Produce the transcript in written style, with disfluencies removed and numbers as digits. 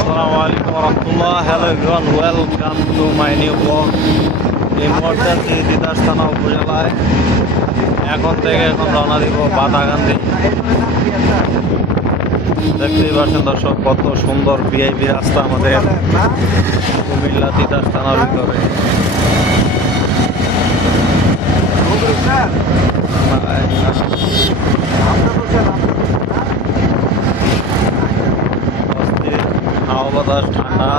আসসালামু আলাইকুম রহমতুল্লাহ। Hello everyone, welcome to my new blog. এই মুহূর্তে আছি তিতাস থানা উপজেলায়। এখন রওনা দিব বাদাগান্ধী। দেখতেই পাচ্ছেন দর্শক, কত সুন্দর ভিআইপি রাস্তা আমাদের কুমিল্লা তিতাস থানার ভিতরে। অস্থির হাওয়া বাতাস, ঠান্ডা।